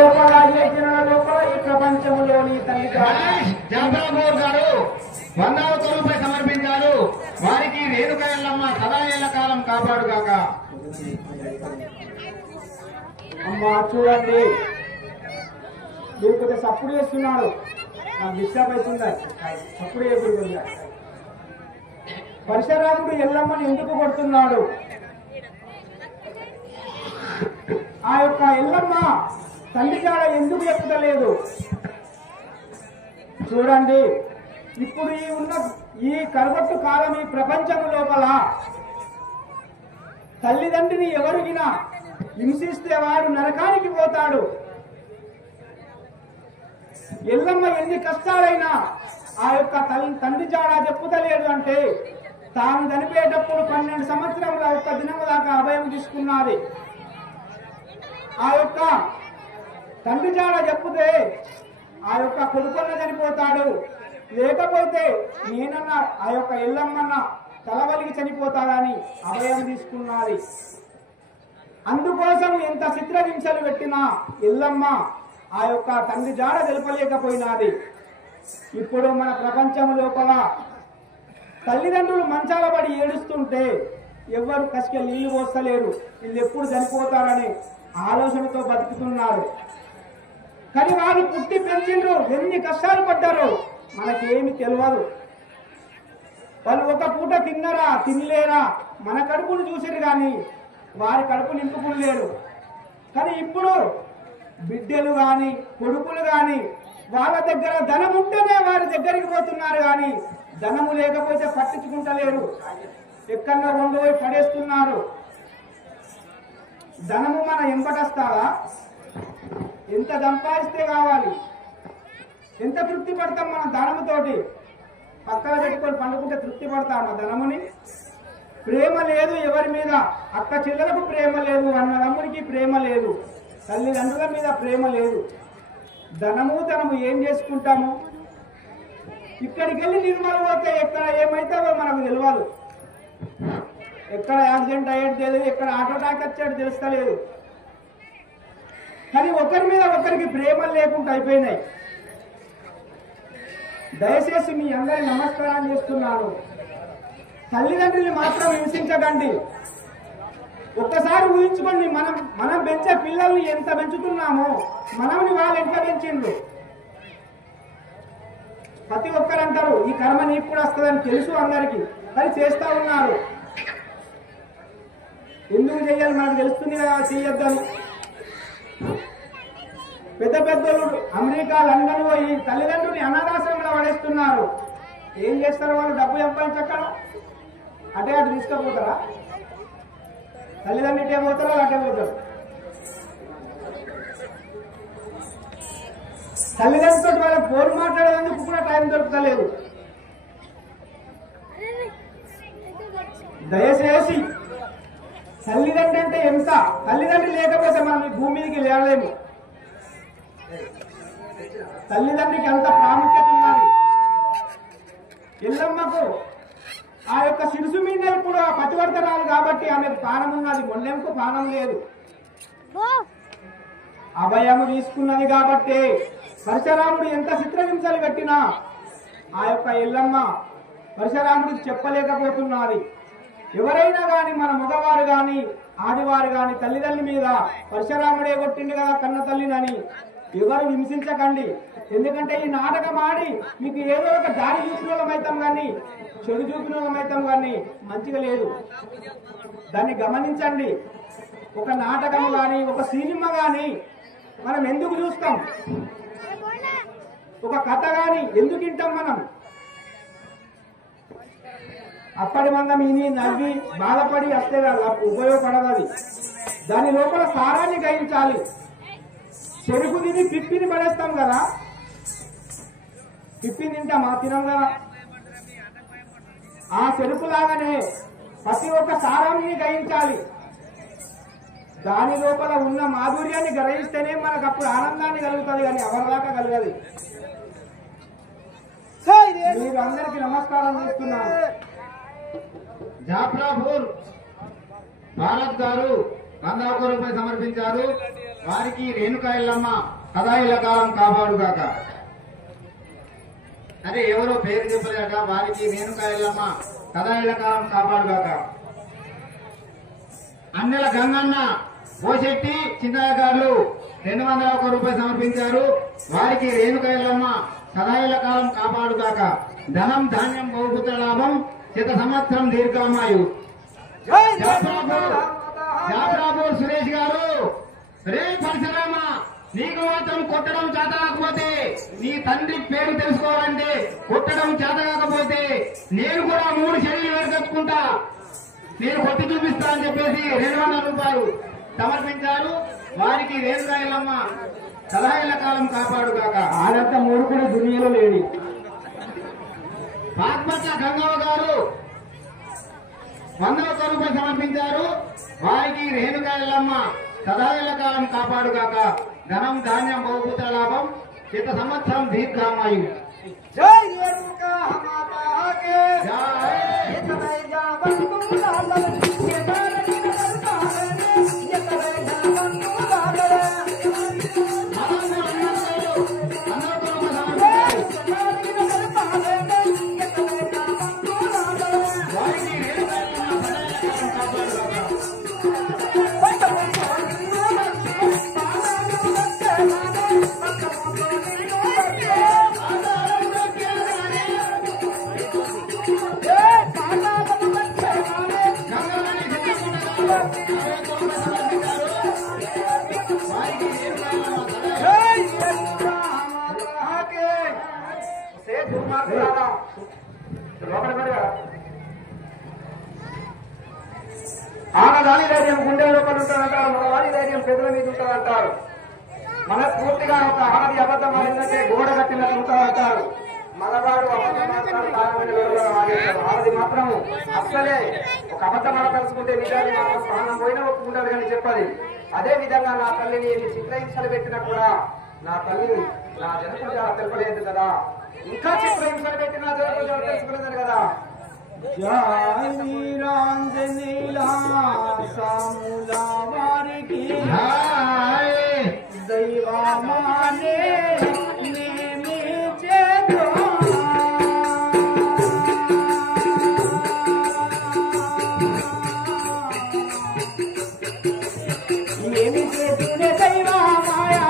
లోపల ఏ జనుల లోపల ఈ ప్రపంచంలోని తల్లి జాఫరాబాద్ గారు 100 రూపాయలు సమర్పించారు. వారికి రేణుక ఎల్లమ్మ సదా ఏళ్ల కాలం కాపాడుగాక. అమ్మా చూడండి, మీరు కొద్దిగా సప్పుడు చేస్తున్నారు, నాకు డిస్టర్బ్ అవుతుంది. సప్పుడు చేయకూడదు. పరశురాముడు ఎల్లమ్మని ఎందుకు కొడుతున్నాడు? ఆ యొక్క ఎల్లమ్మ తండ్రి జాడ ఎందుకు చెప్పుతలేదు? చూడండి, ఇప్పుడు ఈ కరవట్టు కాలం ఈ ప్రపంచం లోపల తల్లిదండ్రిని ఎవరిగినా హింసిస్తే వాడు నరకానికి పోతాడు. ఎల్లమ్మ ఎన్ని కష్టాలైనా ఆ యొక్క తండ్రి జాడ చెప్పుతలేదు అంటే తాను చనిపోయేటప్పుడు 12 సంవత్సరముల ఒక్క దినము దాకా అభయం తీసుకున్నది. ఆ యొక్క తండ్రి జాడ చెప్పుతే ఆ యొక్క కొడుకున్న చనిపోతాడు, లేకపోతే నేనన్నా ఆ యొక్క ఎల్లమ్మన్న తలవలికి చనిపోతాడని అభయం తీసుకున్నది. అందుకోసం ఎంత చిత్రహింసలు పెట్టినా ఎల్లమ్మ ఆ యొక్క తండ్రి జాడ తెలపలేకపోయినది. ఇప్పుడు మన ప్రపంచం లోపల తల్లిదండ్రులు మంచాల పడి ఏడుస్తుంటే ఎవ్వరు కసిక నీళ్లు పోస్తలేరు. వీళ్ళు ఎప్పుడు చనిపోతారని ఆలోచనతో బతుకుతున్నారు. కానీ వాళ్ళు పుట్టి పెంచిండ్రు, ఎన్ని కష్టాలు పడ్డారో మనకేమి తెలియదు. వాళ్ళు ఒక పూట తిన్నరా తినలేరా మన కడుపును చూసారు కానీ వారి కడుపు నింపుకునలేరు. కానీ ఇప్పుడు బిడ్డలు గాని కొడుకులు గాని వాళ్ళ దగ్గర ధనం ఉంటేనే వారి దగ్గరికి పోతున్నారు, కానీ ధనము లేకపోతే పట్టించుకుంటలేరు. ఎక్కడో రెండు పోయి పడేస్తున్నారు. ధనము మన ఎంబటొస్తావా? ఎంత సంపాదిస్తే కావాలి? ఎంత తృప్తి పడతాం మన ధనముతోటి? పక్కన పెట్టుకొని పండుకుంటే తృప్తి పడతామా ధనముని? ప్రేమ లేదు ఎవరి మీద. అక్క చెల్లెలకు ప్రేమ లేదు, అన్నదమ్ముడికి ప్రేమ లేదు, తల్లిదండ్రుల మీద ప్రేమ లేదు. ధనము ఏం చేసుకుంటాము? ఇక్కడికి వెళ్ళి నిర్మల పోతే ఎక్కడ ఏమైతావో మనకు తెలియదు. ఎక్కడ యాక్సిడెంట్ అయ్యేది తెలియదు, ఎక్కడ ఆటో అటాక్ వచ్చేది తెలుస్తలేదు. కానీ ఒకరి మీద ఒకరికి ప్రేమ లేకుండా అయిపోయినాయి. దయచేసి మీ అందరి నమస్కారం చేస్తున్నాను. తల్లిదండ్రులు మాత్రం హింసించకండి. ఒక్కసారి ఊహించుకోండి, మనం పెంచే పిల్లల్ని ఎంత పెంచుతున్నామో మనల్ని వాళ్ళు ఎంత పెంచిండ్రు. ప్రతి ఒక్కరు అంటారు ఈ కర్మ నీకు కూడా వస్తుందని తెలుసు అందరికీ, కానీ చేస్తా ఉన్నారు. ఎందుకు చేయాలి మనకు తెలుస్తుంది కదా చేయొద్దని. పెద్ద పెద్దలు అమెరికా లండన్ పోయి తల్లిదండ్రుని అనాథాశ్రమంలో పడేస్తున్నారు. ఏం చేస్తారు వాళ్ళు? డబ్బు సంపాదించక్కడ అటే అటు తీసుకుపోతారా? తల్లిదండ్రులు ఇటే పోతారో అటే పోతారు. తల్లిదండ్రులతో వాళ్ళకి ఫోన్ మాట్లాడేందుకు కూడా టైం దొరుకుతలేదు. దయచేసి తల్లిదండ్రి అంటే ఎంత, తల్లిదండ్రి లేకపోతే మనం ఈ భూమి మీదకి లేవలేము. తల్లిదండ్రికి అంత ప్రాముఖ్యత ఉన్నది. ఎల్లమ్మకు ఆ యొక్క శిరుసు మీద ఇప్పుడు ఆ పతివర్తనాలు కాబట్టి ఆమెకు ప్రాణం ఉన్నది, మొండెంకు ప్రాణం లేదు. అభయము తీసుకున్నది కాబట్టి పరశురాముడు ఎంత చిత్రహింసలు పెట్టినా ఆ యొక్క ఎల్లమ్మ పరశురాముడికి చెప్పలేకపోతున్నది. ఎవరైనా గాని మన మగవారు గాని ఆదివారు గాని తల్లిదండ్రుల మీద పరశురాముడే కొట్టిండు కదా కన్న తల్లినని ఎవరు హింసించకండి. ఎందుకంటే ఈ నాటకం ఆడి మీకు ఏదో ఒక దారి చూసిన వాళ్ళమైతాం కానీ చెడు చూపిన వాళ్ళమైతాం కానీ మంచిగా లేదు. దాన్ని గమనించండి. ఒక నాటకం గాని ఒక సినిమా గాని మనం ఎందుకు చూస్తాం? ఒక కథ గాని ఎందుకు వింటాం మనం? అప్పటి మందం ఇని నవ్వి బాధపడి వస్తే ఉపయోగపడదు. దాని లోపల సారాన్ని గ్రహించాలి. చెరుకు తిని పిప్పిని పడేస్తాం కదా, పిప్పిని తింటామా? తినం కదా. ఆ చెరుకులాగానే ప్రతి ఒక్క సారాన్ని గ్రహించాలి. దాని లోపల ఉన్న మాధుర్యాన్ని గ్రహిస్తేనే మనకు అప్పుడు ఆనందాన్ని కలుగుతుంది, కానీ ఎవరిదాకా కలగదు. మీరు అందరికీ నమస్కారం చేస్తున్నాను. జాఫరాపూర్ భారత్ గారు 101 రూపాయలు సమర్పించారు. వారికి రేణుకా ఎల్లమ్మ సదా ఎల్లకాలం కాపాడుగాక. అదే ఎవరో పేరు చెప్పలేట. వారికి రేణుకా ఎల్లమ్మ సదా ఎల్లకాలం కాపాడుగాక. అన్నెల గంగన్న పోశెట్టి చిన్నయ్య గారు 201 రూపాయలు సమర్పించారు. వారికి రేణుకా ఎల్లమ్మ సదా ఎల్లకాలం కాపాడుగాక. ధనం ధాన్యం బహుపుత్ర లాభం శత సంవత్సరం దీర్ఘామాయు. జాఫరాపూర్ సురేష్ గారు, రే పరశురామ, నీకు మాత్రం కొట్టడం చేత కాకపోతే, నీ తండ్రి పేరు తెలుసుకోవాలంటే కొట్టడం చేత కాకపోతే నేను కూడా 3 శైలి వేడుకొచ్చుకుంటా, నేను కొట్టి చూపిస్తా అని చెప్పేసి 200 రూపాయలు సమర్పించారు. వారికి రేణుకా ఎల్లమ్మ సదా ఎల్లకాలం కాపాడుగాక. ఆనంత మూడుకుడు దునియాలో లేడి. బాగ్మట్ల గంగవ్వ గారు 101 రూపాయలు సమర్పించారు. వారికి రేణుకా ఎల్లమ్మ సదా ఎల్లకాలం కాపాడుగాక. ధనం ధాన్యం బహుపుత్ర లాభం శత సంవత్సరం దీర్ఘామాయు. జై రేణుకా మాతా కే జై. ఆనదాని ధైర్యం గుండె లోపల ఉంటుందంటారు, మగవాడి ధైర్యం పెదల మీద ఉంటుందంటారు. మనస్ఫూర్తిగా ఒక ఆనది అబద్ధం ఆడిందంటే గోడ కట్టినట్టు ఉంటుందంటారు. మగవాడు అబద్ధం మాత్రం ఆనది మాత్రం అస్సలే ఒక అబద్ధం కలుసుకుంటే నిజాన్ని మాత్రం ప్రాణం పోయినా ఒప్పుకుంటారు కానీ చెప్పది. అదే విధంగా నా తల్లిని చిత్రహింసలు పెట్టినా కూడా నా తల్లిని నా జనకుడు చాలా తెలపలేదు కదా, ఇంకా చిత్రహింసలు పెట్టిన జనకుడు చాలా తెలుసుకోలేదు కదా. వారికి దైవమానే ఏమి చేతునే దైవమాయా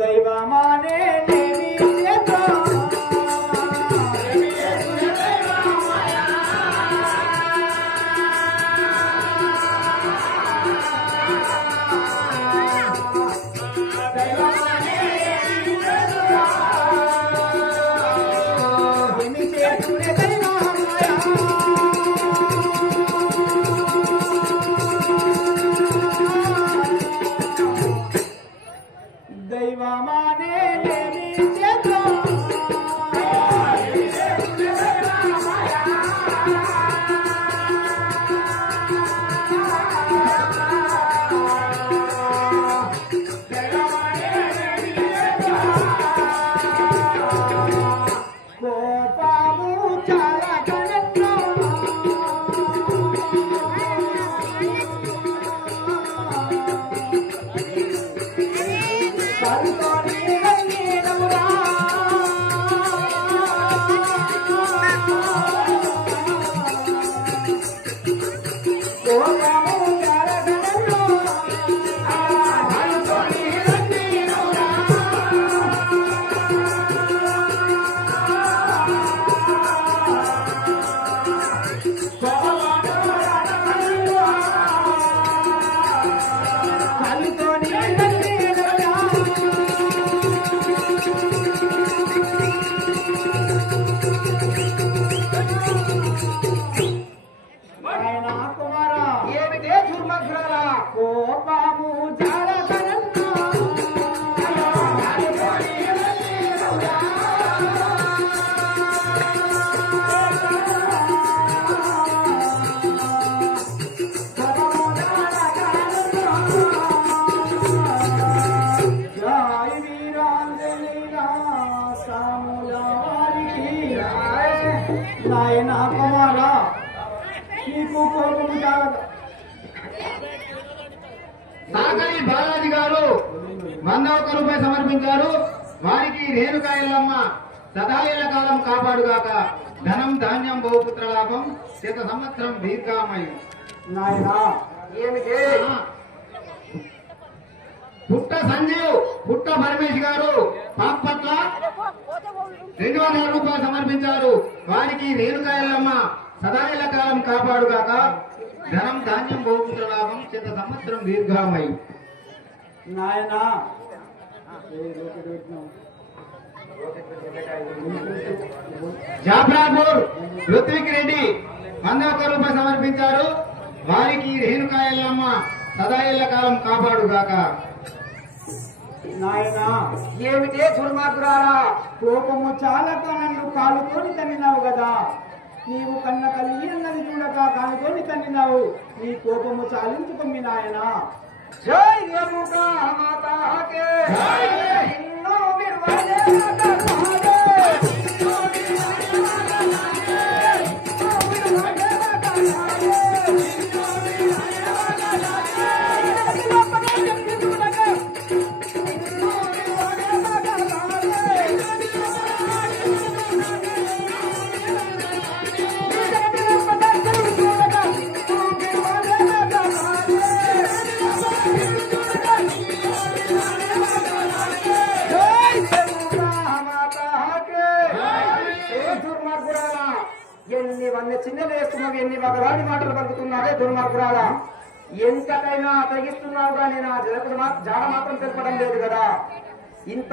దైవమానే దేవి చేత నాయన కుమారా నీకు కోపము చాలా. సాకరి బాలాజీ గారు 100 రూపాయలు సమర్పించారు. వారికి రేణుకా ఎల్లమ్మ సదాయేళ్ల కాలం కాపాడుగాక. ధనం ధాన్యం బహుపుత్ర లాభం శత సంవత్సరం దీర్ఘామయం. నాయన ఏమిటి? పుట్ట సంజీవ్ పుట్ట పరమేష్ గారు పాపట్ల 200 రూపాయలు సమర్పించారు. వారికి రేణుకా ఎల్లమ్మ సదాయేళ్ల కాలం కాపాడుగాక. ధనం ధాన్యం బహుపుత్ర లాభం శత సంవత్సరం దీర్ఘామయం. నాయన జాఫ్రాపూర్ ఋత్విక్ రెడ్డి 100 రూపాయలు సమర్పించారు. వారికి రేణుకా ఎల్లమ్మ సదాయేళ్ల కాలం కాపాడుగాక. నాయన ఏమిటే దుర్మార్గురాలా? కోపము చాలా నన్ను కాలుతోని తన్నినావు కదా. నీవు కన్న తల్లి అన్నది చూడక కాలుతోని తన్నినావు. నీ కోపము చాలించుకొమ్మి నాయన. జై రేణుకా మాతాకే ఎన్నో బిర్వాలే మాతాకే ఎన్ని వన్న చిన్నలు వేస్తున్నావు, ఎన్ని మగవాడి మాటలు పలుకుతున్నావే దుర్మార్గురాలా. ఎంతకైనా తగ్గిస్తున్నావు కానీ నా జాడ మాత్రం తెలపడం లేదు కదా. ఇంత